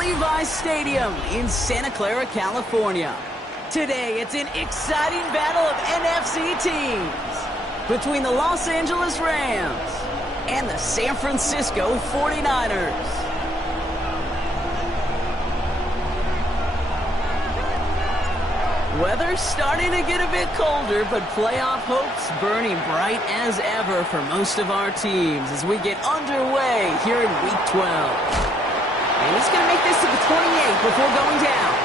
Levi's Stadium in Santa Clara, California. Today, it's an exciting battle of NFC teams between the Los Angeles Rams and the San Francisco 49ers. Weather's starting to get a bit colder, but playoff hopes burning bright as ever for most of our teams as we get underway here in Week 12. And he's going to make this to the 28 before going down.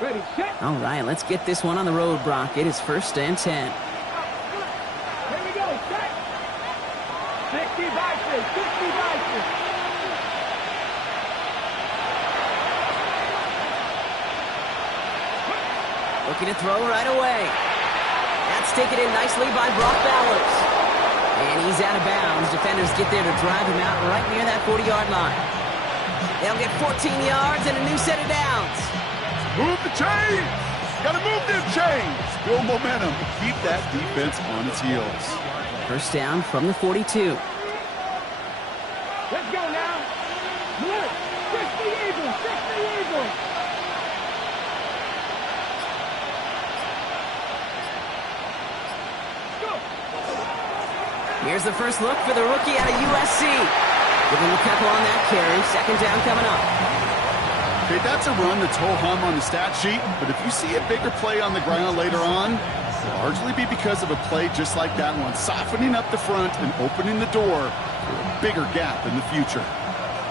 Ready, set. All right, let's get this one on the road, Brock. It is 1st and 10. Here we go, set. 60 vices, 60 vices. Looking to throw right away. That's taken in nicely by Brock Bowers. And he's out of bounds. Defenders get there to drive him out right near that 40-yard line. They'll get 14 yards and a new set of downs. Move the chains! Gotta move them chains! Build momentum. Keep that defense on its heels. First down from the 42. Let's go now. Look, 60 Eagles, 60 Eagles. Go. Here's the first look for the rookie out of USC. Give him a couple on that carry. Second down coming up. Okay, that's a run that's ho-hum on the stat sheet, but if you see a bigger play on the ground later on, it'll largely be because of a play just like that one, softening up the front and opening the door for a bigger gap in the future.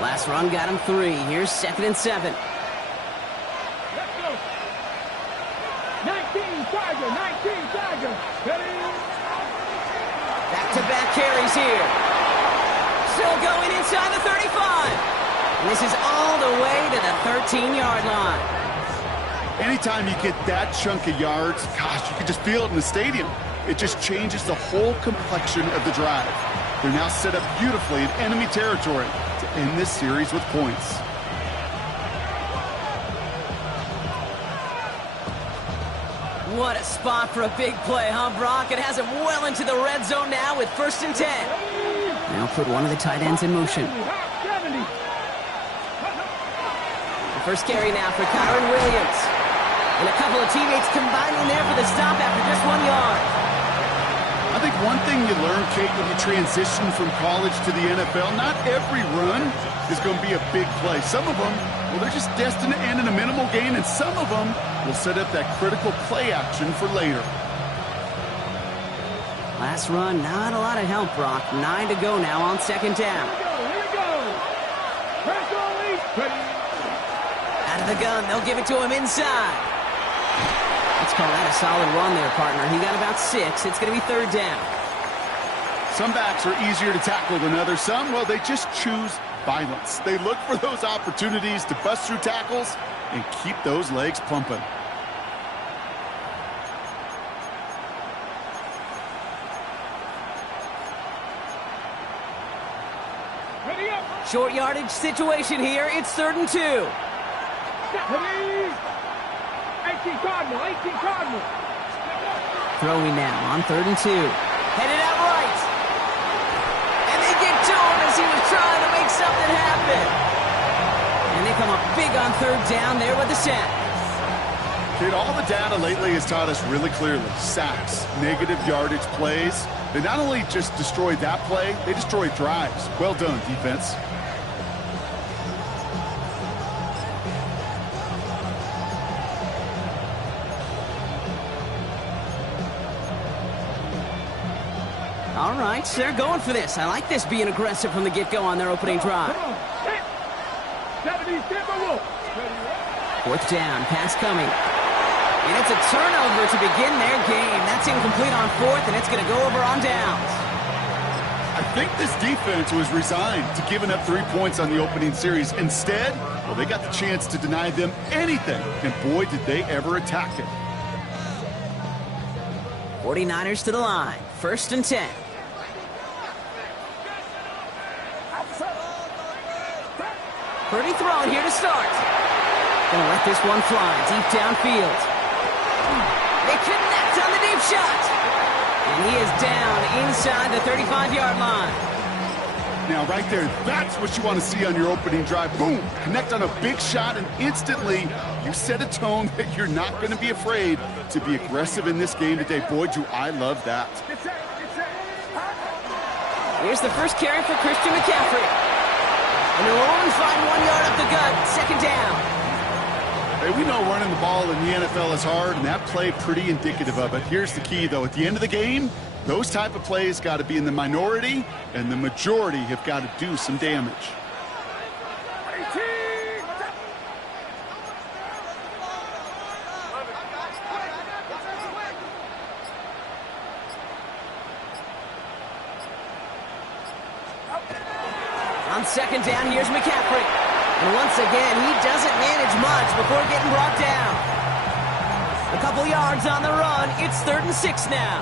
Last run got him 3. Here's 2nd and 7. Let's go. 19 Tiger, 19 Tiger. Ready? Back-to-back carries here. Still going inside the 35. And this is all the way to the 13-yard line. Anytime you get that chunk of yards, gosh, you can just feel it in the stadium. It just changes the whole complexion of the drive. They're now set up beautifully in enemy territory to end this series with points. What a spot for a big play, huh, Brock? It has him well into the red zone now with 1st and 10. Now put one of the tight ends in motion. 70. First carry now for Kyron Williams. And a couple of teammates combining there for the stop after just 1 yard. I think one thing you learn, Kate, when you transition from college to the NFL, not every run is going to be a big play. Some of them, well, they're just destined to end in a minimal gain, and some of them will set up that critical play action for later. Last run, not a lot of help, Brock. 9 to go now on 2nd down. Here we go. Press only. Ready. Out of the gun, they'll give it to him inside. Let's call that a solid run there, partner. He got about 6. It's going to be 3rd down. Some backs are easier to tackle than others. Some, well, they just choose violence. They look for those opportunities to bust through tackles and keep those legs pumping. Ready up. Short yardage situation here. It's 3rd and 2. Ready. 18 Cardinal, 18 Cardinal. Throwing now on 3rd and 2. Headed out right. And they get to him as he was trying to make something happen. And they come up big on 3rd down there with the sack. Kid, all the data lately has taught us really clearly. Sacks, negative yardage plays. They not only just destroy that play, they destroy drives. Well done, defense. All right, they're going for this. I like this being aggressive from the get-go on their opening drive. Come on. 70 Timberwolves. 4th down, pass coming. And it's a turnover to begin their game. That's incomplete on 4th, and it's going to go over on downs. I think this defense was resigned to giving up 3 points on the opening series. Instead, well, they got the chance to deny them anything, and boy, did they ever attack it. 49ers to the line. 1st and 10. Purdy throwing here to start. Gonna let this one fly deep downfield. They connect on the deep shot. And he is down inside the 35-yard line. Now, right there, that's what you want to see on your opening drive. Boom! Connect on a big shot, and instantly you set a tone that you're not going to be afraid to be aggressive in this game today. Boy, do I love that. Here's the first carry for Christian McCaffrey. And the Ravens find 1 yard up the gut. 2nd down. Hey, we know running the ball in the NFL is hard, and that play pretty indicative of it. Here's the key, though. At the end of the game, those type of plays got to be in the minority, and the majority have got to do some damage. On 2nd down, here's McCaffrey. And once again, he doesn't manage much before getting brought down. A couple yards on the run. It's 3rd and 6 now.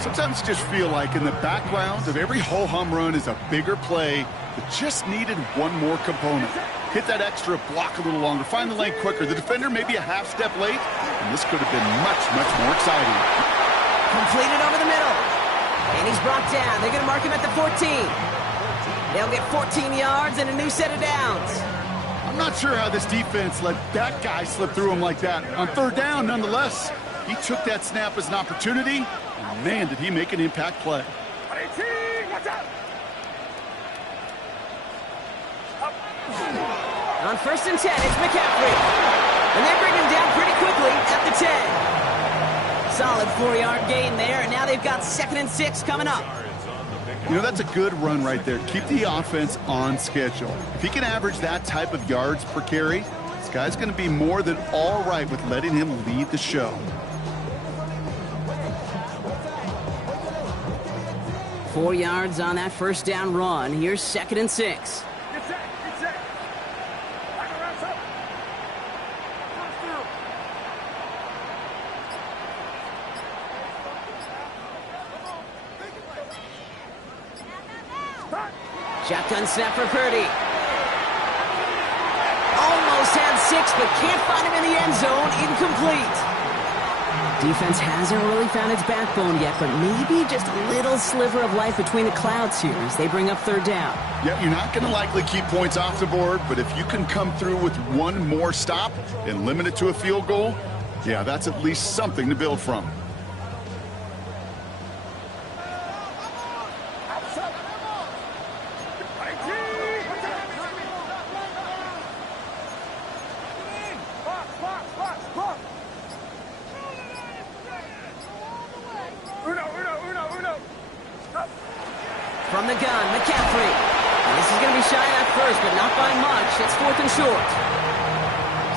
Sometimes you just feel like in the background of every ho-hum run is a bigger play that just needed one more component. Hit that extra block a little longer. Find the lane quicker. The defender may be a half step late, and this could have been much, much more exciting. Completed over the middle. And he's brought down. They're going to mark him at the 14. They'll get 14 yards and a new set of downs. I'm not sure how this defense let that guy slip through him like that. On 3rd down, nonetheless, he took that snap as an opportunity, and man, did he make an impact play. On 1st and 10, it's McCaffrey. And they bring him down pretty quickly at the 10. Solid 4-yard gain there, and now they've got 2nd and 6 coming up. You know, that's a good run right there. Keep the offense on schedule. If he can average that type of yards per carry, this guy's going to be more than all right with letting him lead the show. Four yards on that 1st down run. Here's 2nd and 6. Shotgun snap for Purdy. Almost had 6, but can't find him in the end zone. Incomplete. Defense hasn't really found its backbone yet, but maybe just a little sliver of life between the clouds here as they bring up 3rd down. Yeah, you're not going to likely keep points off the board, but if you can come through with one more stop and limit it to a field goal, yeah, that's at least something to build from. From the gun, McCaffrey. And this is going to be shy at first, but not by much. It's 4th and short.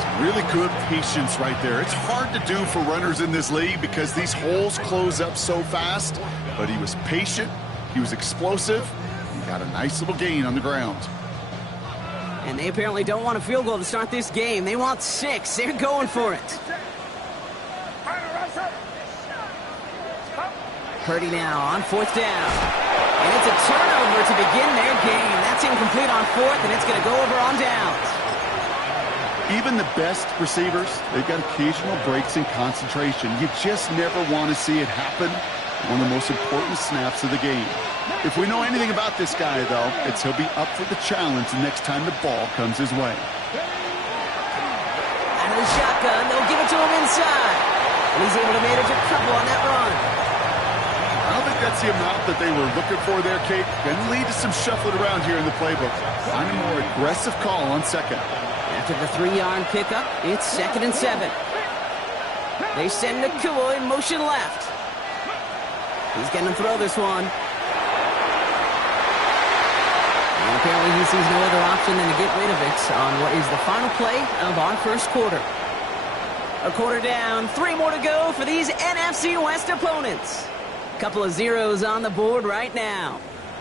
Some really good patience right there. It's hard to do for runners in this league because these holes close up so fast. But he was patient, he was explosive, and got a nice little gain on the ground. And they apparently don't want a field goal to start this game. They want 6. They're going for it. Purdy now on 4th down. And it's a turnover to begin their game. That's incomplete on 4th, and it's going to go over on downs. Even the best receivers, they've got occasional breaks in concentration. You just never want to see it happen on the most important snaps of the game. If we know anything about this guy, though, it's he'll be up for the challenge the next time the ball comes his way. Out of the shotgun, they'll give it to him inside. And he's able to manage a couple on that run. I don't think that's the amount that they were looking for there, Kate. Going to lead to some shuffling around here in the playbook. Find a more aggressive call on 2nd. After the 3-yard pickup, it's 2nd and 7. They send Nakua in motion left. He's going to throw this one. And apparently he sees no other option than to get rid of it on what is the final play of our 1st quarter. A quarter down, 3 more to go for these NFC West opponents. Couple of zeros on the board right now.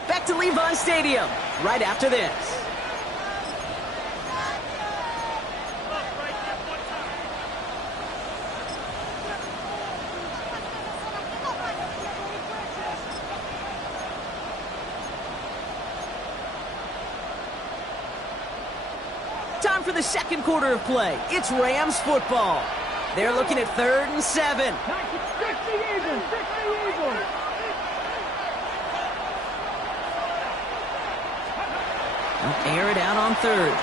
Back to Levi Stadium right after this. for the second quarter of play. It's Rams football. They're looking at 3rd and 7. They'll air it out on 3rd.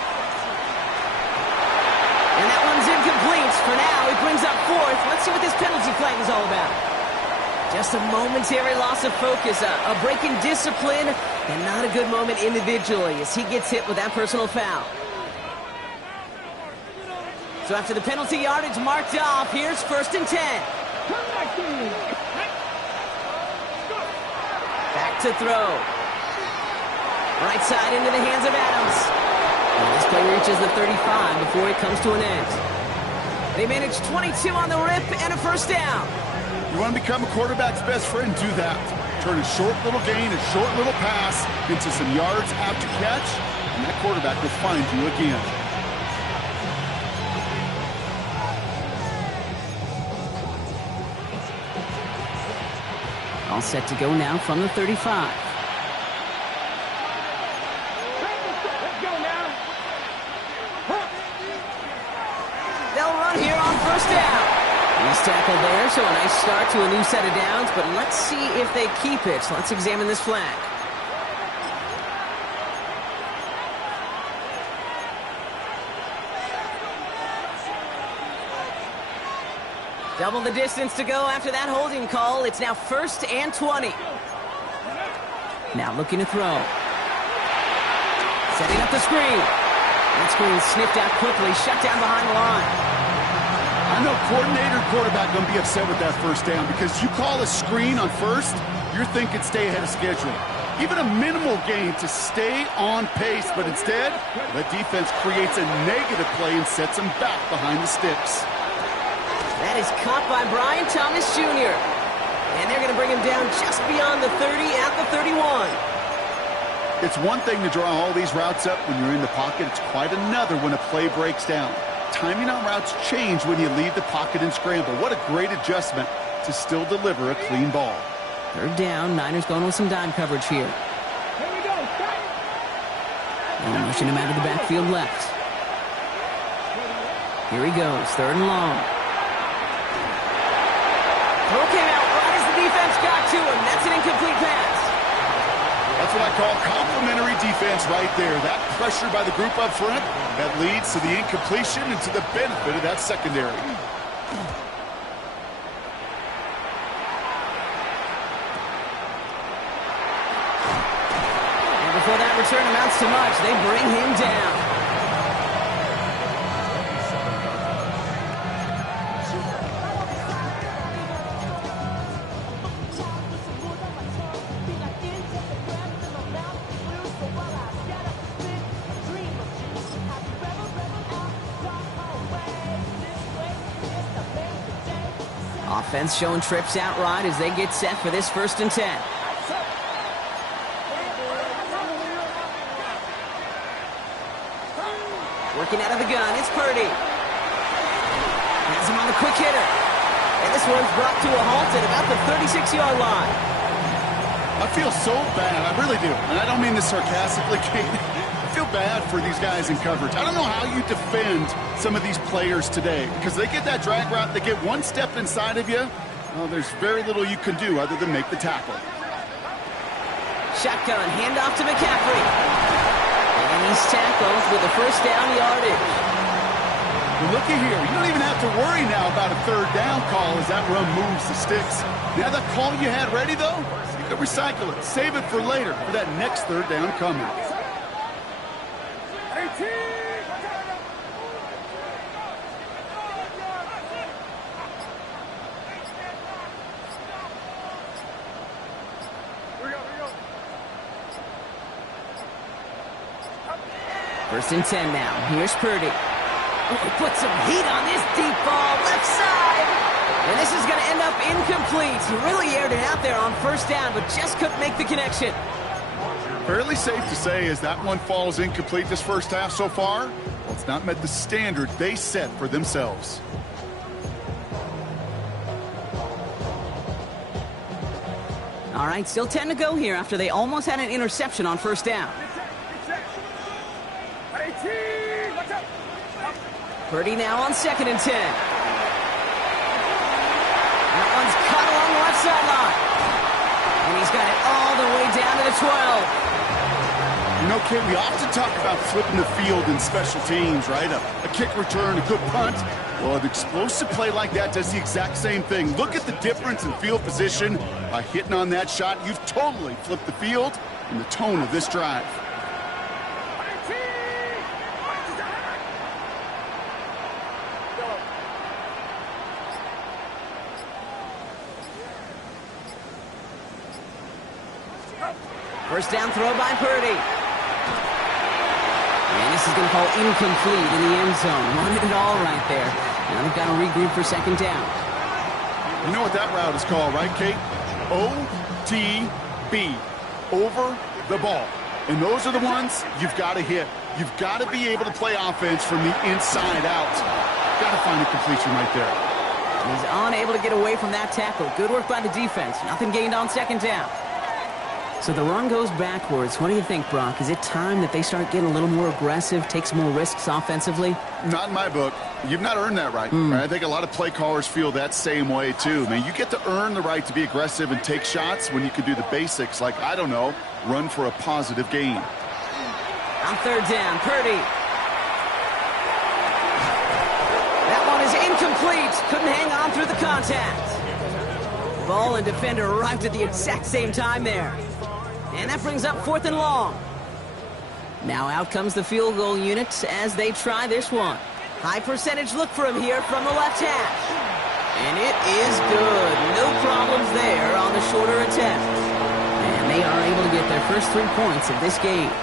And that one's incomplete. For now, he brings up 4th. Let's see what this penalty flag is all about. Just a momentary loss of focus, a break in discipline, and not a good moment individually as he gets hit with that personal foul. So after the penalty yardage marked off, here's 1st and 10. Back to throw. Right side into the hands of Adams. And this play reaches the 35 before it comes to an end. They manage 22 on the rip and a 1st down. You want to become a quarterback's best friend, do that. Turn a short little gain, a short little pass into some yards after catch, and that quarterback will find you again. All set to go now from the 35. They'll run here on 1st down. He's tackled there, so a nice start to a new set of downs, but let's see if they keep it. So let's examine this flag. Double the distance to go after that holding call. It's now 1st and 20. Now looking to throw. Setting up the screen. That screen snipped out quickly, shut down behind the line. I know coordinator and quarterback going to be upset with that 1st down because you call a screen on 1st, you're thinking stay ahead of schedule. Even a minimal gain to stay on pace, but instead, the defense creates a negative play and sets them back behind the sticks. That is caught by Brian Thomas Jr. And they're going to bring him down just beyond the 30 at the 31. It's one thing to draw all these routes up when you're in the pocket. It's quite another when a play breaks down. Timing on routes change when you leave the pocket and scramble. What a great adjustment to still deliver a clean ball. 3rd down. Niners going with some dime coverage here. And motion him out of the backfield left. Here he goes. 3rd and long. Throw came out right as the defense got to him. That's an incomplete pass. That's what I call complimentary defense right there. That pressure by the group up front, that leads to the incompletion and to the benefit of that secondary. And before that return amounts to much, they bring him down. Offense showing trips out right as they get set for this 1st and 10. Working out of the gun, it's Purdy. Has him on the quick hitter. And this one's brought to a halt at about the 36-yard line. I feel so bad, I really do. And I don't mean this sarcastically, Kate. I feel bad for these guys in coverage. I don't know how you defend some of these players today because they get that drag route, they get one step inside of you. Well, there's very little you can do other than make the tackle. Shotgun, handoff to McCaffrey. And he's tackled with a 1st down yardage. Well, looky here. You don't even have to worry now about a 3rd down call as that run moves the sticks. Now that call you had ready, though, you can recycle it. Save it for later for that next 3rd down coming. First and 10 now. Here's Purdy. Oh, he put some heat on this deep ball, left side. And this is going to end up incomplete. He really aired it out there on 1st down, but just couldn't make the connection. Fairly safe to say as that one falls incomplete this 1st half so far, well, it's not met the standard they set for themselves. All right, still 10 to go here after they almost had an interception on 1st down. Purdy now on 2nd and 10. That one's cut along the left sideline. And he's got it all the way down to the 12. You know, Kate, we often talk about flipping the field in special teams, right? A kick return, a good punt. Well, an explosive play like that does the exact same thing. Look at the difference in field position. By hitting on that shot, you've totally flipped the field and the tone of this drive. First down throw by Purdy. And this is going to fall incomplete in the end zone. Wanted it all right there. Now they've got to regroup for 2nd down. You know what that route is called, right, Kate? OTB. Over the ball. And those are the ones you've got to hit. You've got to be able to play offense from the inside out. Got to find a completion right there. He's unable to get away from that tackle. Good work by the defense. Nothing gained on 2nd down. So the run goes backwards. What do you think, Brock? Is it time that they start getting a little more aggressive, take some more risks offensively? Not in my book. You've not earned that right. I think a lot of play callers feel that same way, too. Man, you get to earn the right to be aggressive and take shots when you can do the basics, like, I don't know, run for a positive gain. On 3rd down, Purdy. That one is incomplete. Couldn't hang on through the contact. Ball and defender arrived at the exact same time there. And that brings up 4th and long. Now out comes the field goal unit as they try this one. High percentage look for him here from the left hash. And it is good. No problems there on the shorter attempt. And they are able to get their first 3 points of this game.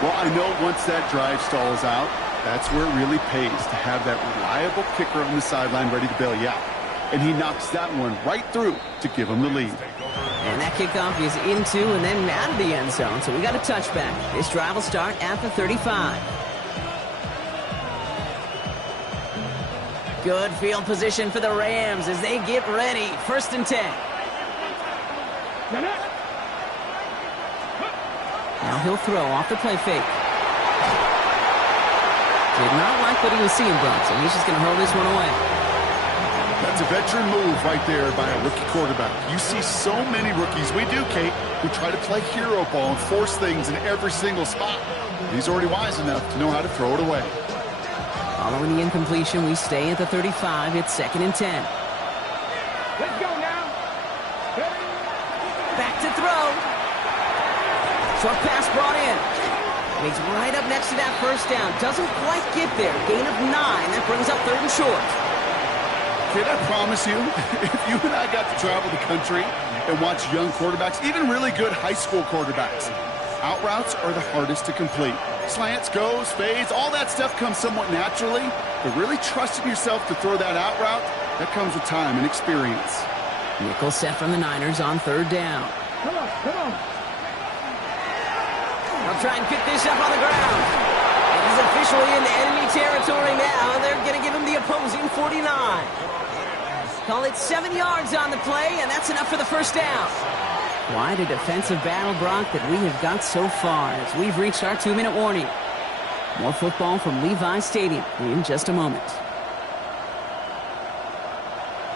Well, I know once that drive stalls out, that's where it really pays to have that reliable kicker on the sideline ready to bail you out. And he knocks that one right through to give him the lead. And that kickoff is into and then out of the end zone. So we got a touchback. This drive will start at the 35. Good field position for the Rams as they get ready. 1st and 10. Now he'll throw off the play fake. Did not like what he was seeing, Brock, so he's just going to hurl this one away. That's a veteran move right there by a rookie quarterback. You see so many rookies, we do, Kate, who try to play hero ball and force things in every single spot. He's already wise enough to know how to throw it away. Following the incompletion, we stay at the 35. It's 2nd and 10. Let's go now. Back to throw. Short pass brought in. And he's right up next to that first down. Doesn't quite get there. Gain of 9. That brings up 3rd and short. Kid, I promise you, if you and I got to travel the country and watch young quarterbacks, even really good high school quarterbacks, out routes are the hardest to complete. Slants, goes, fades, all that stuff comes somewhat naturally, but really trusting yourself to throw that out route, that comes with time and experience. Nickel set from the Niners on 3rd down. Come on, come on. They'll try and pick this up on the ground. And he's officially in enemy territory now. They're going to give him the opposing 49. Call it 7 yards on the play, and that's enough for the first down. Quite a defensive battle, Brock, that we have got so far as we've reached our 2-minute warning. More football from Levi Stadium in just a moment.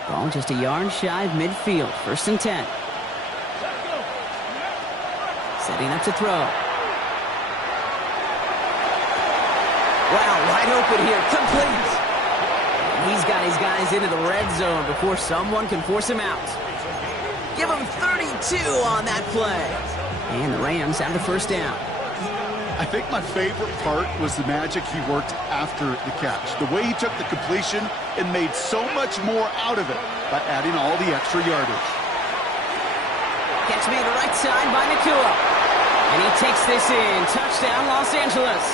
Ball just a yard shy of midfield. 1st and 10. Setting up to throw. Wow, wide open here. Complete. He's got his guys into the red zone before someone can force him out. Give him 32 on that play. And the Rams have the first down. I think my favorite part was the magic he worked after the catch. The way he took the completion and made so much more out of it by adding all the extra yardage. Catch made the right side by Nakua. And he takes this in. Touchdown, Los Angeles.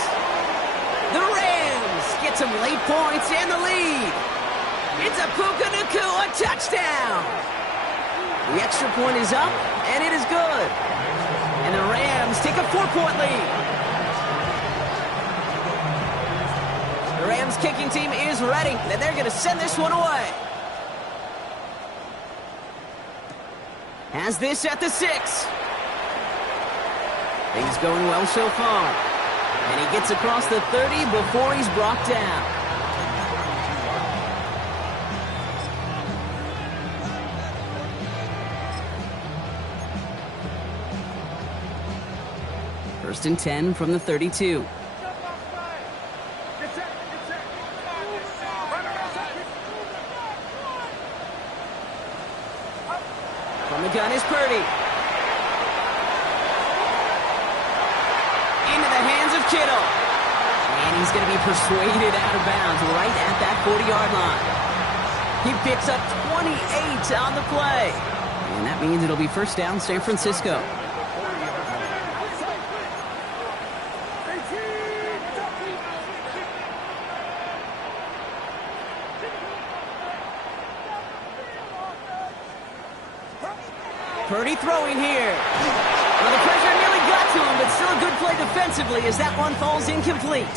The Rams get some late points and the lead. It's a Puka Nakua touchdown. The extra point is up, and it is good. And the Rams take a 4-point lead. The Rams kicking team is ready, and they're going to send this one away. Has this at the 6. Things going well so far. And he gets across the 30 before he's brought down. First and 10 from the 32. From the gun is Purdy. Into the hands of Kittle. And he's going to be persuaded out of bounds right at that 40-yard line. He picks up 28 on the play. And that means it'll be first down San Francisco. Purdy throwing here. Well, the pressure nearly got to him, but still a good play defensively as that one falls incomplete.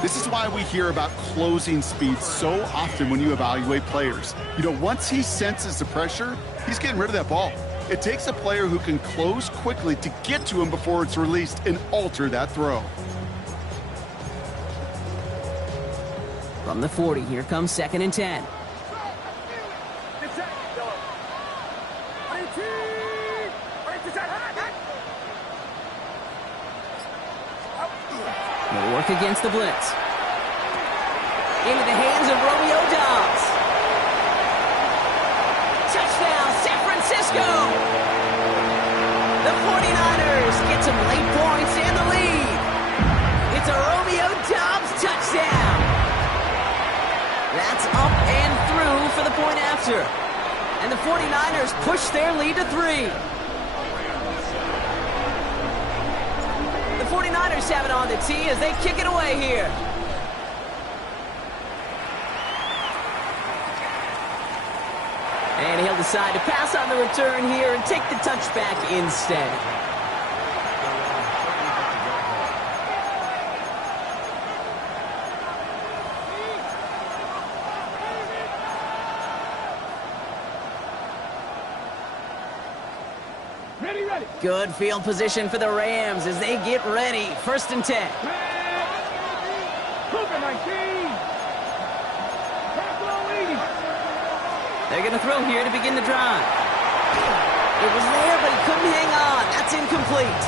This is why we hear about closing speed so often when you evaluate players. You know, once he senses the pressure, he's getting rid of that ball. It takes a player who can close quickly to get to him before it's released and alter that throw. From the 40, here comes second and 10. Will work against the blitz. Into the hands of Romeo Doubs. Touchdown, San Francisco! The 49ers get some late points and the lead. It's a Romeo Doubs touchdown. That's up and through for the point after. And the 49ers push their lead to 3. The 49ers have it on the tee as they kick it away here. And he'll decide to pass on the return here and take the touchback instead. Ready. Good field position for the Rams as they get ready. First and 10. Cougar 19. Tackle 80. They're going to throw here to begin the drive. It was there, but he couldn't hang on. That's incomplete.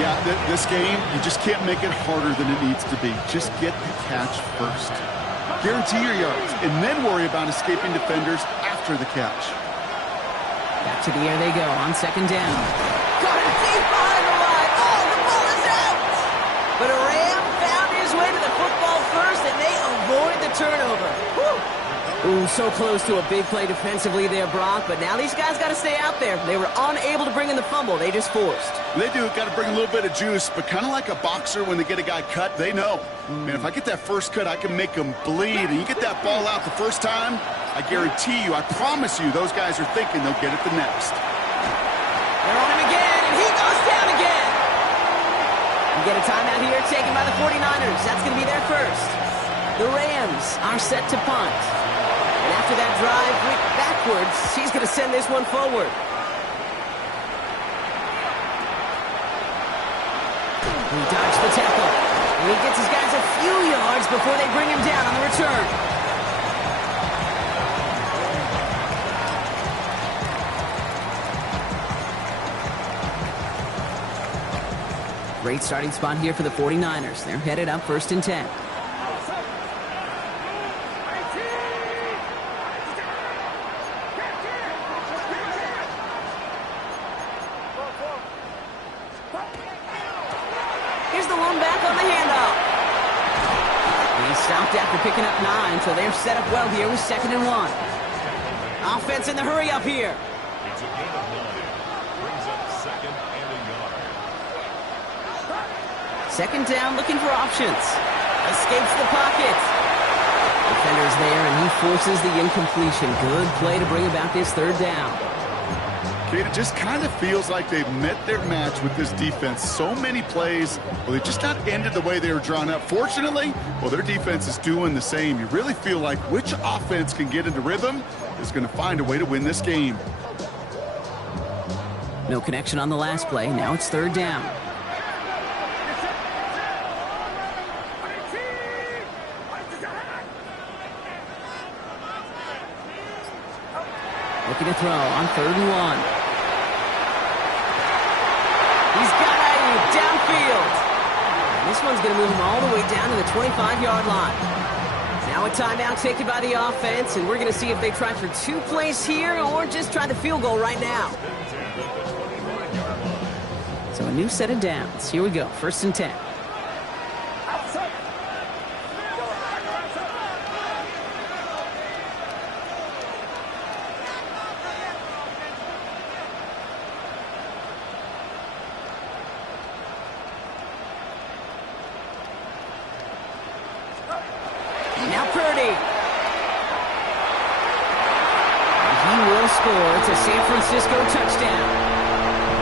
Yeah, this game, you just can't make it harder than it needs to be. Just get the catch first. Guarantee your yards, and then worry about escaping defenders after the catch. Back to the air they go on second down. Got it deep behind the line. Oh, the ball is out! But a Ram found his way to the football first, and they avoid the turnover. Whew. Ooh, so close to a big play defensively there, Brock, but now these guys got to stay out there. They were unable to bring in the fumble. They just forced. They do. Got to bring a little bit of juice, but kind of like a boxer when they get a guy cut, they know. Man, if I get that first cut, I can make them bleed. And you get that ball out the first time, I guarantee you, I promise you, those guys are thinking they'll get it the next. They're on him again, and he goes down again. We get a timeout here taken by the 49ers. That's going to be their first. The Rams are set to punt. And after that drive went backwards, he's going to send this one forward. He dodged the tackle. And he gets his guys a few yards before they bring him down on the return. Great starting spot here for the 49ers. They're headed up first and 10. Here's the one back on the handoff. He stopped after picking up 9, so they're set up well here with second and 1. Offense in the hurry up here. It's a gain of 9. Brings up second and a yard. Second down, looking for options. Escapes the pocket. Defender's there, and he forces the incompletion. Good play to bring about this third down. Kate, it just kind of feels like they've met their match with this defense. So many plays, well, they just not ended the way they were drawn up. Fortunately, well, their defense is doing the same. You really feel like which offense can get into rhythm is going to find a way to win this game. No connection on the last play. Now it's third down. Looking to throw on third and 1. He's got field. And this one's going to move him all the way down to the 25-yard line. Now a timeout taken by the offense, and we're going to see if they try for 2 plays here or just try the field goal right now. So a new set of downs. Here we go, 1st and 10. Now Purdy. He will score. It's a San Francisco touchdown.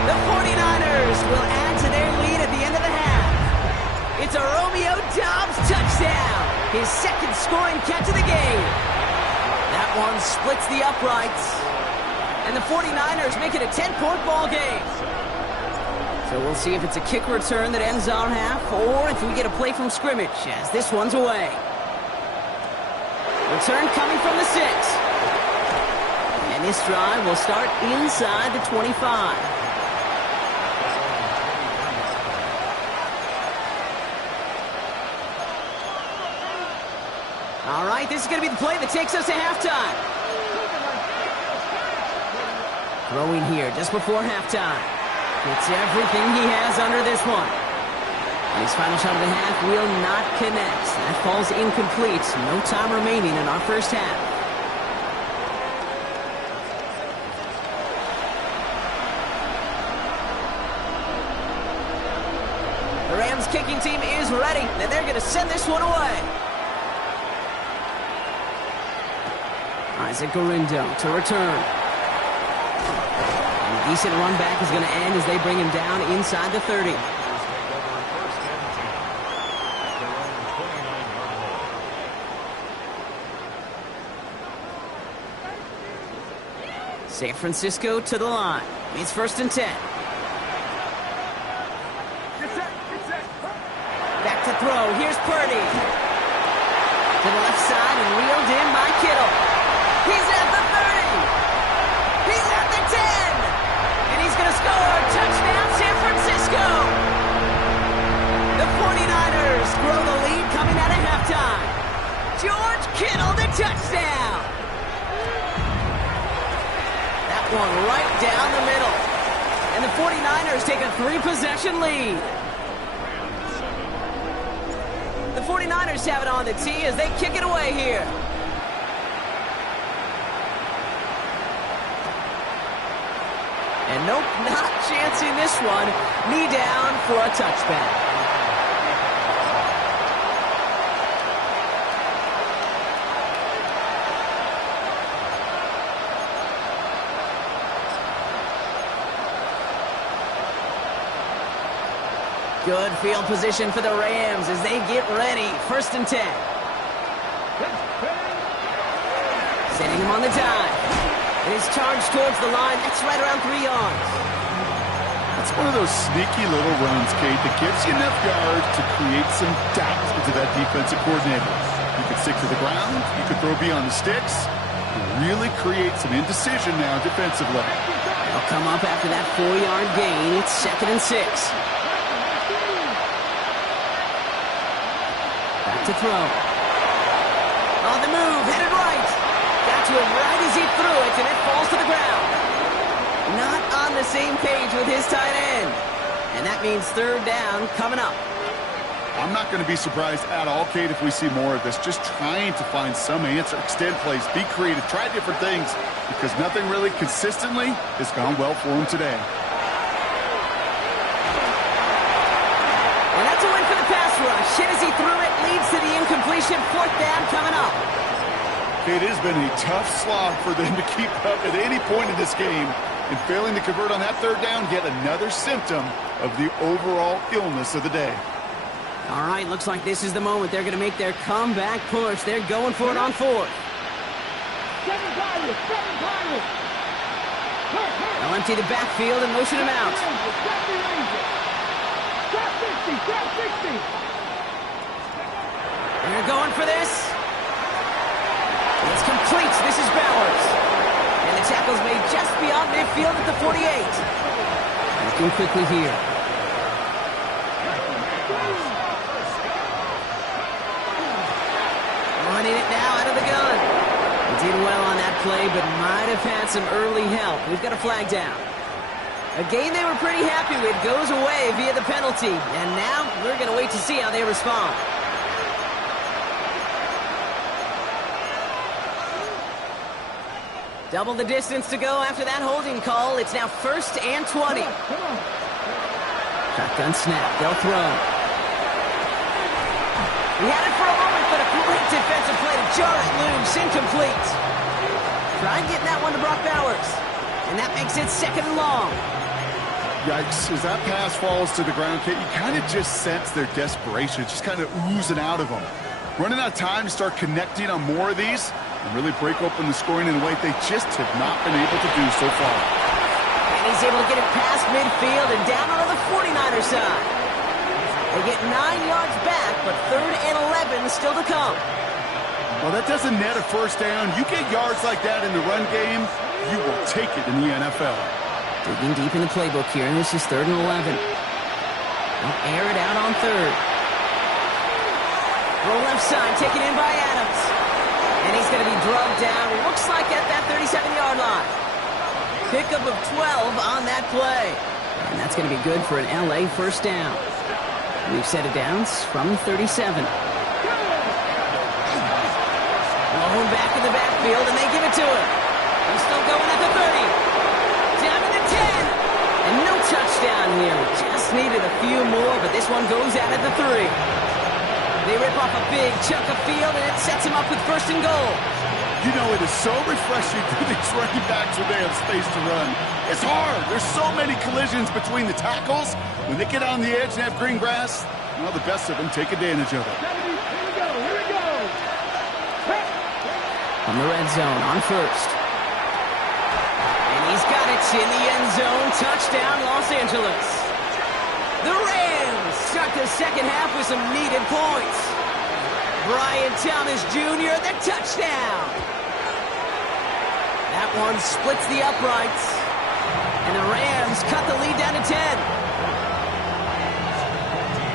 The 49ers will add to their lead at the end of the half. It's a Romeo Doubs touchdown. His 2nd scoring catch of the game. That one splits the uprights. And the 49ers make it a 10-point ball game. So we'll see if it's a kick return that ends our half or if we get a play from scrimmage as this one's away. Return coming from the 6. And this drive will start inside the 25. All right, this is going to be the play that takes us to halftime. Throwing here just before halftime. Gets everything he has under this one. And his final shot of the half will not connect. That falls incomplete. No time remaining in our first half. The Rams kicking team is ready, and they're going to send this one away. Isaac Gorindo to return. And a decent run back is going to end as they bring him down inside the 30. San Francisco to the line. It's 1st and 10. Back to throw. Here's Purdy. To the left side and reeled in by Kittle. He's at the 30. He's at the 10. And he's going to score. Touchdown, San Francisco. The 49ers grow the lead coming out of halftime. George Kittle, the touchdown. One right down the middle. And the 49ers take a 3-possession lead. The 49ers have it on the tee as they kick it away here. And nope, not chancing this one. Knee down for a touchback. Good field position for the Rams as they get ready. 1st and 10. Setting him on the dive. And his charge towards the line. That's right around 3 yards. That's one of those sneaky little runs, Kate, that gives you enough yards to create some doubt into that defensive coordinator. You could stick to the ground. You could throw beyond the sticks. Really create some indecision now defensively. They'll come up after that 4-yard gain. It's 2nd and 6. To throw. On the move, headed right. Got to him right as he threw it, and it falls to the ground. Not on the same page with his tight end. And that means 3rd down coming up. I'm not going to be surprised at all, Kate, if we see more of this. Just trying to find some answer, extend plays, be creative, try different things, because nothing really consistently has gone well for him today. And that's a win for the pass rush. Hit as he threw it, leads to the incompletion. 4th down coming up. It has been a tough slog for them to keep up at any point in this game. And failing to convert on that 3rd down, yet another symptom of the overall illness of the day. All right, looks like this is the moment. They're going to make their comeback push. They're going for it on 4th. They'll empty the backfield and motion him out. They're going for this. It's complete. This is Bowers. And the tackle's made just beyond midfield at the 48. Looking quickly here. Did well on that play, but might have had some early help. We've got a flag down. A game they were pretty happy with goes away via the penalty. And now we're going to wait to see how they respond. Double the distance to go after that holding call. It's now 1st and 20. Shotgun snap. They'll throw. He had it for a moment, but a great defensive play to jar it loose. Incomplete. Try getting that one to Brock Bowers. And that makes it 2nd and long. Yikes, as that pass falls to the ground, Kate, you kind of just sense their desperation. It's just kind of oozing out of them. Running out of time to start connecting on more of these and really break open the scoring in a way they just have not been able to do so far. And he's able to get it past midfield and down onto the 49er side. They get 9 yards back, but 3rd and 11 still to come. Well, that doesn't net a first down. You get yards like that in the run game, you will take it in the NFL. Digging deep in the playbook here, and this is 3rd and 11. They'll air it out on 3rd. Roll left side, taken in by Adams. And he's going to be drugged down, looks like at that 37-yard line. Pickup of 12 on that play. And that's going to be good for an LA first down. We've set it down from 37. Blown back in the backfield, and they give it to him. He's still going at the 30. Down to the 10. And no touchdown here. Just needed a few more, but this one goes out at the 3. They rip off a big chunk of field, and it sets him up with 1st and goal. You know, it is so refreshing for these running backs when they have space to run. It's hard. There's so many collisions between the tackles. When they get on the edge and have green grass, well, the best of them take advantage of it. Here we go. From the red zone on 1st. And he's got it in the end zone. Touchdown, Los Angeles. The Rams start the 2nd half with some needed points. Brian Thomas Jr., the touchdown. That one splits the uprights. And the Rams cut the lead down to 10.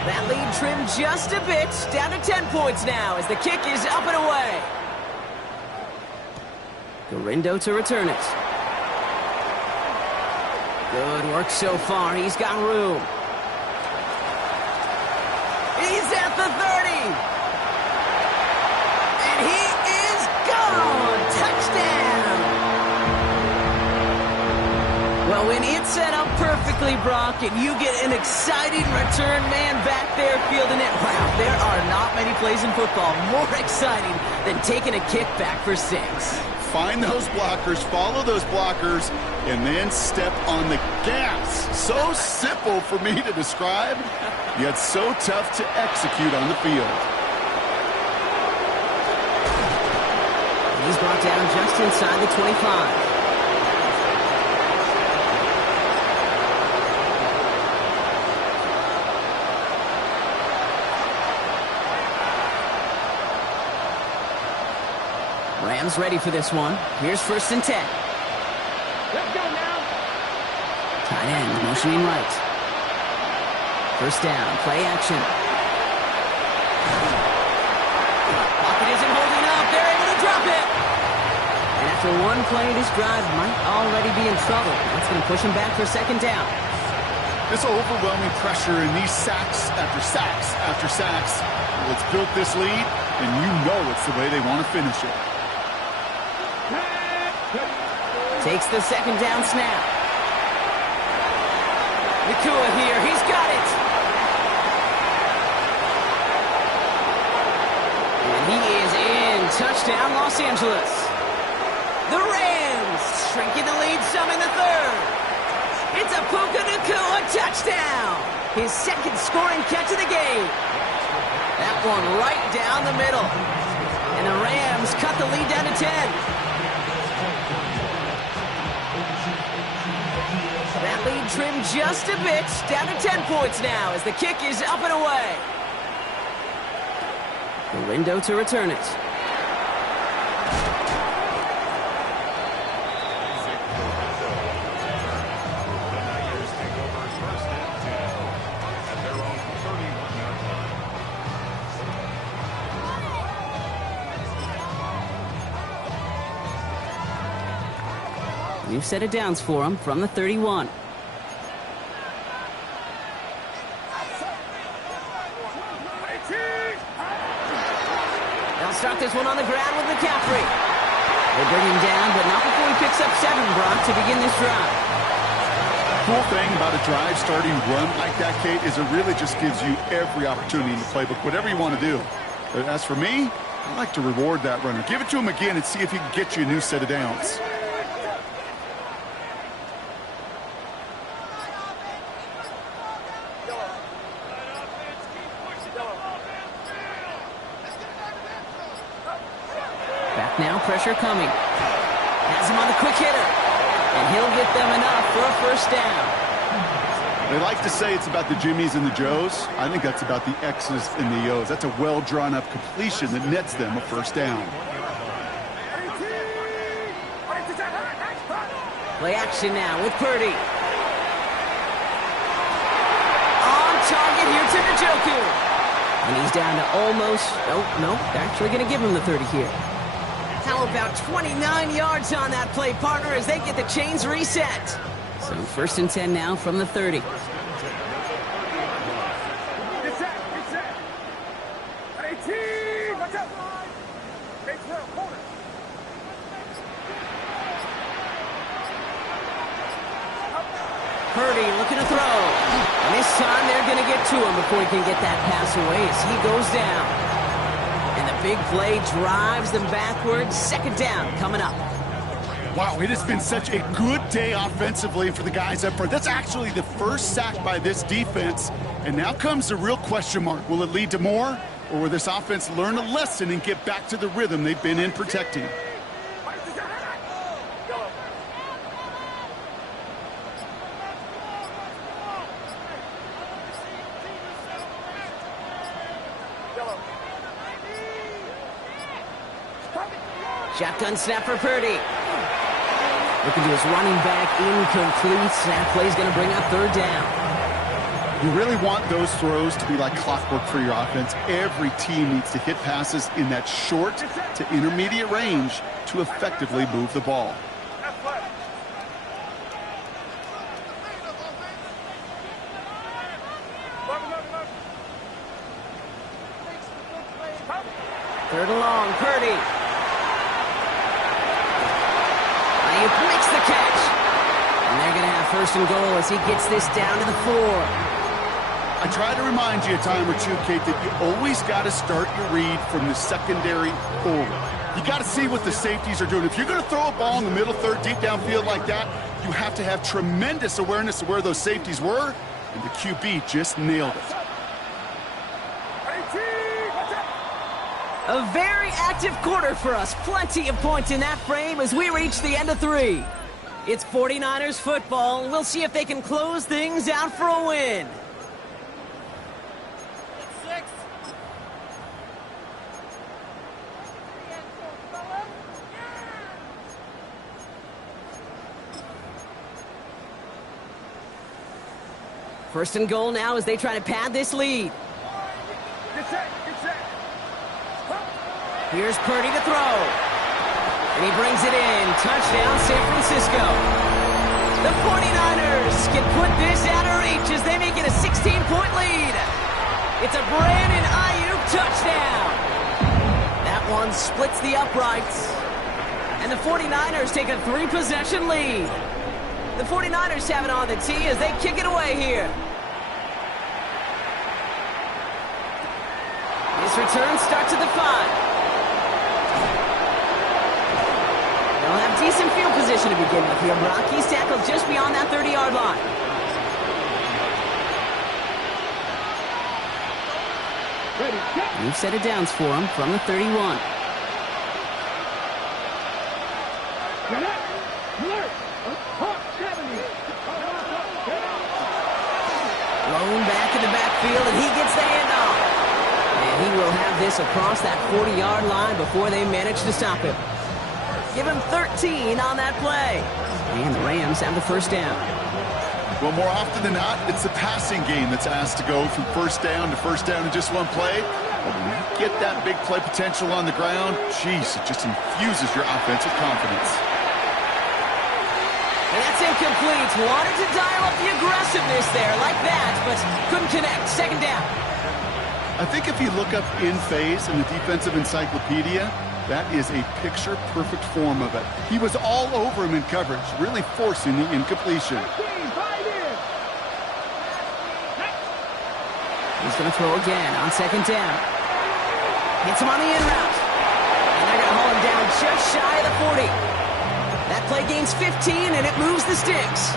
That lead trimmed just a bit, down to 10 points now as the kick is up and away. Gorindo to return it. Good work so far. He's got room. He's at the 30. And he is gone. Touchdown. Well, when it's set up perfectly, Brock, and you get an exciting return man back there fielding it, wow, there are not many plays in football more exciting than taking a kick back for 6. Find those blockers, follow those blockers, and then step on the gas. So simple for me to describe, yet so tough to execute on the field. He's brought down just inside the 25. Rams ready for this one. Here's 1st and 10. Let's go now. Tight end motioning right. 1st down, play action. Pocket isn't holding up. They're able to drop it. And after one play, this drive might already be in trouble. That's going to push him back for 2nd down. This overwhelming pressure and these sacks after sacks after sacks, well, it's built this lead, and you know it's the way they want to finish it. Takes the 2nd down snap. Nakua here. He's got it. And he is in. Touchdown, Los Angeles. The Rams shrinking the lead some in the 3rd. It's a Puka Nakua touchdown. His 2nd scoring catch of the game. That one right down the middle. And the Rams cut the lead down to 10. That lead trimmed just a bit, down to 10 points now as the kick is up and away. Gorindo to return it. New set of downs for him from the 31. They'll start this one on the ground with McCaffrey. They bring him down, but not before he picks up 7, Brock, to begin this drive. Cool thing about a drive starting run like that, Kate, is it really just gives you every opportunity in the playbook, whatever you want to do. But as for me, I like to reward that runner. Give it to him again and see if he can get you a new set of downs. Back now, pressure coming. Has him on the quick hitter. And he'll get them enough for a first down. They like to say it's about the Jimmies and the Joes. I think that's about the X's and the O's. That's a well-drawn-up completion that nets them a first down. Play action now with Purdy. On target here to Njoku. And he's down to almost, nope, actually going to give him the 30 here. How about 29 yards on that play, partner, as they get the chains reset. So first and 10 now from the 30. Purdy looking to throw. And this time they're going to get to him before he can get that pass away as he goes down. And the big play drives them backwards. Second down coming up. Wow, it has been such a good day offensively for the guys up front. That's actually the first sack by this defense. And now comes the real question mark. Will it lead to more? Or will this offense learn a lesson and get back to the rhythm they've been in protecting? Shotgun snap for Purdy. Looking to his running back, incomplete. Snap play's going to bring up third down. You really want those throws to be like clockwork for your offense. Every team needs to hit passes in that short to intermediate range to effectively move the ball. Third and long, Purdy. He makes the catch. And they're going to have first and goal as he gets this down to the 4. I try to remind you a time or two, Kate, that you always got to start your read from the secondary forward. You got to see what the safeties are doing. If you're going to throw a ball in the middle third, deep downfield like that, you have to have tremendous awareness of where those safeties were, and the QB just nailed it. A very active quarter for us. Plenty of points in that frame as we reach the end of 3. It's 49ers football. We'll see if they can close things out for a win. First and goal now as they try to pad this lead. Here's Purdy to throw. And he brings it in. Touchdown, San Francisco. The 49ers can put this out of reach as they make it a 16-point lead. It's a Brandon Ayuk touchdown. That one splits the uprights. And the 49ers take a 3-possession lead. The 49ers have it on the tee as they kick it away here. This return starts at the 5. They'll have decent field position to begin with here. Brock, he's tackled just beyond that 30-yard line. New set of downs for him from the 31. Blown back in the backfield, and he gets the handoff. And he will have this across that 40-yard line before they manage to stop him. Give him 13 on that play. And the Rams have the first down. Well, more often than not, it's the passing game that's asked to go from first down in just one play. But when you get that big play potential on the ground, geez, it just infuses your offensive confidence. That's incomplete. Wanted to dial up the aggressiveness there like that, but couldn't connect. Second down. I think if you look up in phase in the defensive encyclopedia, that is a picture-perfect form of it. He was all over him in coverage, really forcing the incompletion. He's going to throw again on second down. Hits him on the in route. And they're going to haul him down just shy of the 40. That play gains 15, and it moves the sticks.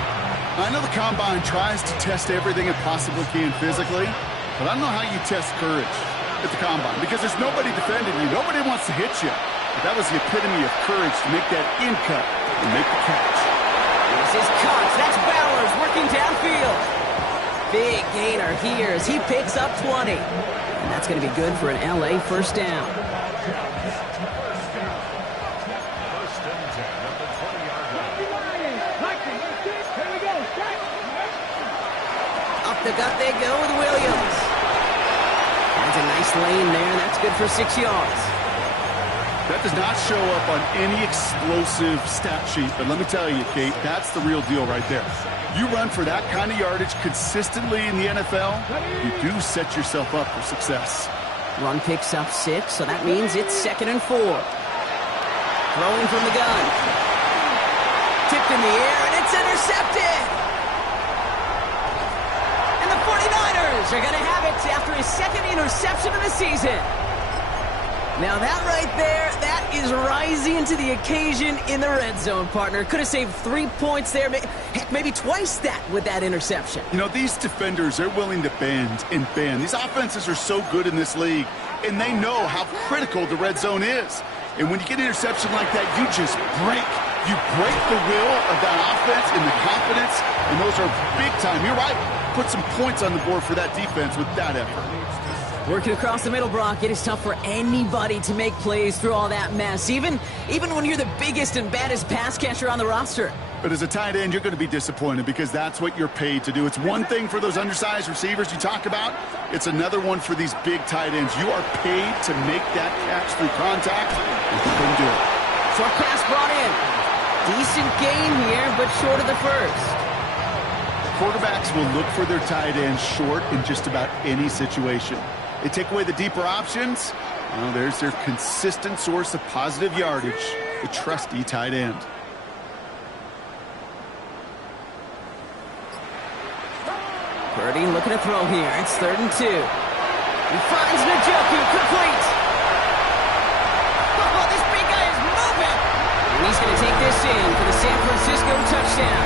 I know the Combine tries to test everything it possibly can physically, but I don't know how you test courage at the Combine, because there's nobody defending you. Nobody wants to hit you. But that was the epitome of courage to make that in cut and make the catch. Here's his cut. That's Bowers working downfield. Big gainer here as he picks up 20. And that's going to be good for an LA first down. Up the gut they go with Williams. That's a nice lane there. That's good for 6 yards. That does not show up on any explosive stat sheet, but let me tell you, Kate, that's the real deal right there. You run for that kind of yardage consistently in the NFL, you do set yourself up for success. Run picks up 6, so that means it's 2nd and 4. Throwing from the gun. Tipped in the air, and it's intercepted. And the 49ers are going to have it after his 2nd interception of the season. Now that right there, that is rising to the occasion in the red zone, partner. Could have saved 3 points there, heck, maybe twice that with that interception. You know, these defenders, they're willing to bend and bend. These offenses are so good in this league, and they know how critical the red zone is. And when you get an interception like that, you just break. You break the will of that offense and the confidence, and those are big time. You're right. Put some points on the board for that defense with that effort. Working across the middle, Brock, it is tough for anybody to make plays through all that mess, even when you're the biggest and baddest pass catcher on the roster. But as a tight end, you're going to be disappointed because that's what you're paid to do. It's one thing for those undersized receivers you talk about. It's another one for these big tight ends. You are paid to make that catch through contact, and you couldn't do it. Short pass brought in. Decent gain here, but short of the first. Quarterbacks will look for their tight ends short in just about any situation. They take away the deeper options. Well, there's their consistent source of positive yardage, the trusty tight end. Purdy looking to throw here. It's 3rd and 2. He finds Njoku, complete. Oh, this big guy is moving. And he's going to take this in for the San Francisco touchdown.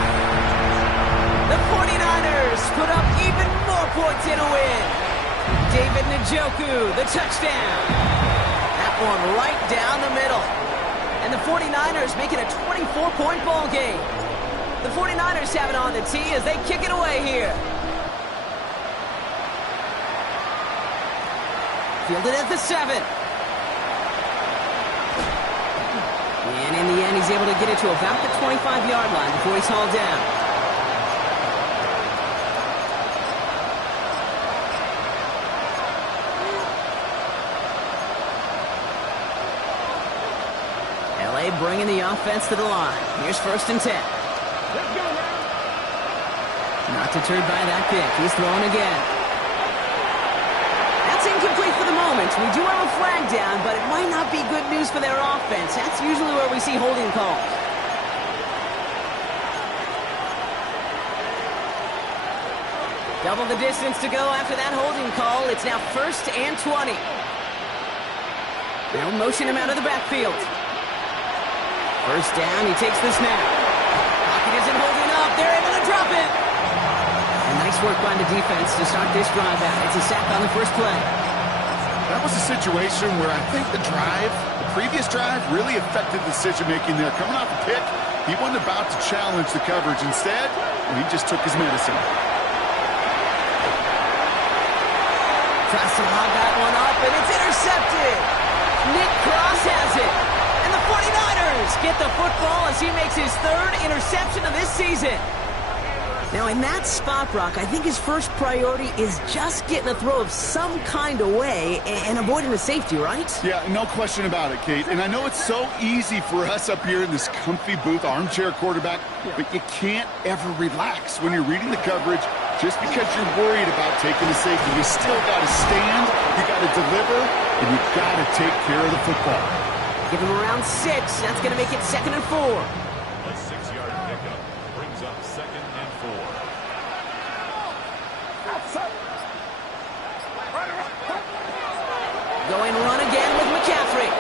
The 49ers put up even more points in a win. David Njoku, the touchdown. That one right down the middle. And the 49ers make it a 24-point ball game. The 49ers have it on the tee as they kick it away here. Fielded at the 7. And in the end, he's able to get it to about the 25-yard line before he's hauled down. LA bringing the offense to the line. Here's 1st and 10. Let's go now. Not deterred by that pick. He's throwing again. That's incomplete for the moment. We do have a flag down, but it might not be good news for their offense. That's usually where we see holding calls. Double the distance to go after that holding call. It's now 1st and 20. They'll motion him out of the backfield. First down, he takes the snap. Pocket isn't holding up. They're able to drop it. And nice work by the defense to start this drive out. It's a sack on the first play. That was a situation where I think the previous drive, really affected the decision-making there. Coming off the pick, he wasn't about to challenge the coverage. Instead, he just took his medicine. Tries to log that one up, and it's intercepted. Nick Cross has it. And the 49ers get the football as he makes his 3rd interception of this season. Now, in that spot, Brock, I think his first priority is just getting a throw of some kind away and avoiding the safety, right? Yeah, no question about it, Kate. And I know it's so easy for us up here in this comfy booth, armchair quarterback, but you can't ever relax when you're reading the coverage just because you're worried about taking the safety. You still got to stand, you got to deliver, and you got to take care of the football. Give him around 6. That's going to make it 2nd and 4. A 6-yard pickup brings up 2nd and 4. Going run again with McCaffrey.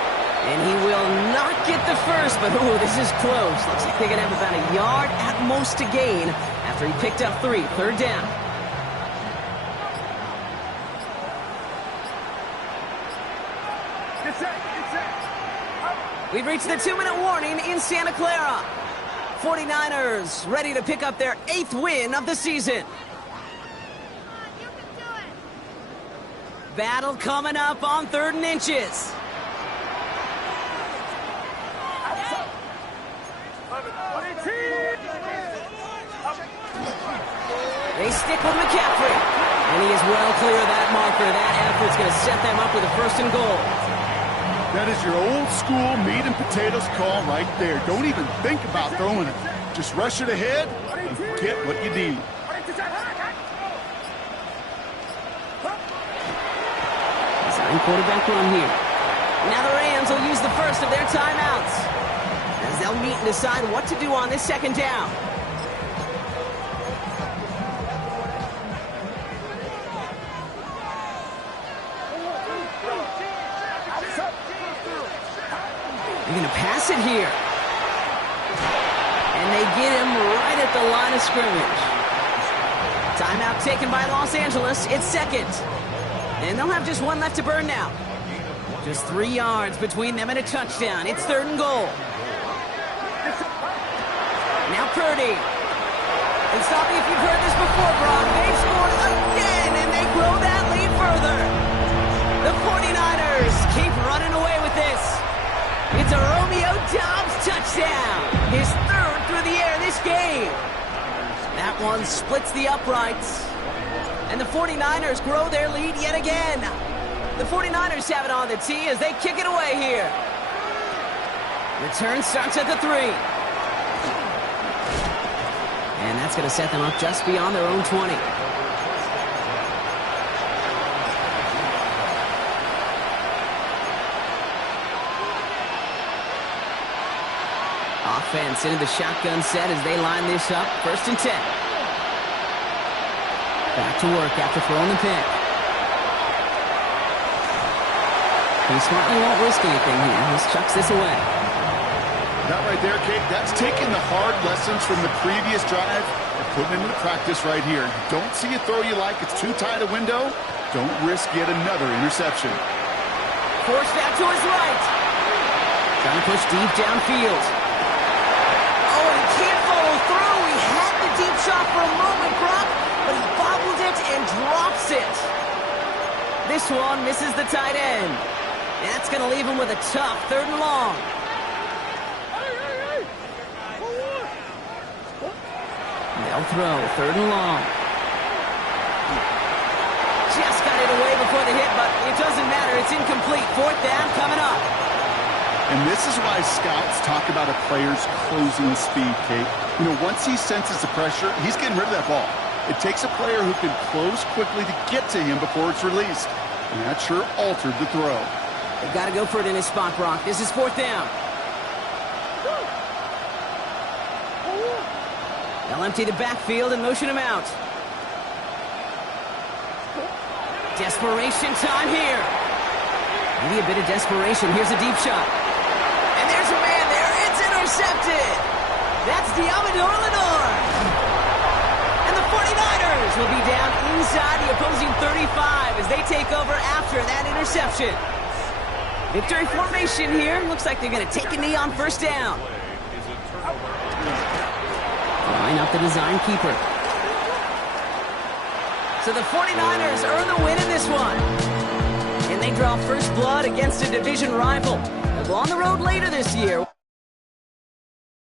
And he will not get the first, but ooh, this is close. Looks like they're going to have about a yard at most to gain after he picked up 3. 3rd down. We've reached the 2-minute warning in Santa Clara. 49ers ready to pick up their 8th win of the season. Battle coming up on 3rd and inches. They stick with McCaffrey. And he is well clear of that marker. That effort's going to set them up with a 1st and goal. That is your old school meat and potatoes call right there. Don't even think about throwing it. Just rush it ahead and get what you need. Design quarterback run here. Now the Rams will use the first of their timeouts as they'll meet and decide what to do on this 2nd down. They're going to pass it here. And they get him right at the line of scrimmage. Timeout taken by Los Angeles. It's 2nd. And they'll have just 1 left to burn now. Just 3 yards between them and a touchdown. It's 3rd and goal. Now Purdy. And stop me if you've heard this before, Brock. They've scored again, and they grow that lead further. The 49ers keep running away with this. It's a Romeo Doubs touchdown. His 3rd through the air this game. That one splits the uprights. And the 49ers grow their lead yet again. The 49ers have it on the tee as they kick it away here. Return starts at the 3. And that's going to set them up just beyond their own 20. Offense into the shotgun set as they line this up. 1st and 10. Back to work after throwing the pick. He smartly won't risk anything here. He chucks this away. That right there, Kate, that's taking the hard lessons from the previous drive and putting them into practice right here. You don't see a throw you like, it's too tight a window, don't risk yet another interception. Forced out to his right. Trying to push deep downfield. Oh, and he can't follow through. He had the deep shot for a moment, Brock, but he bobbled it and drops it. This one misses the tight end. That's going to leave him with a tough 3rd and long. They'll throw 3rd and long. Just got it away before the hit, but it doesn't matter. It's incomplete. 4th down coming up. And this is why scouts talk about a player's closing speed, Kate. You know, once he senses the pressure, he's getting rid of that ball. It takes a player who can close quickly to get to him before it's released. And that sure altered the throw. They've got to go for it in his spot, Brock. This is 4th down. They'll empty the backfield and motion him out. Desperation time here. Maybe a bit of desperation. Here's a deep shot. And there's a man there. It's intercepted. That's Diamador Lenore. And the 49ers will be down inside the opposing 35 as they take over after that interception. Victory formation here. Looks like they're going to take a knee on 1st down. Line up the design keeper. So the 49ers earn the win in this one. And they draw first blood against a division rival. They'll go on the road later this year.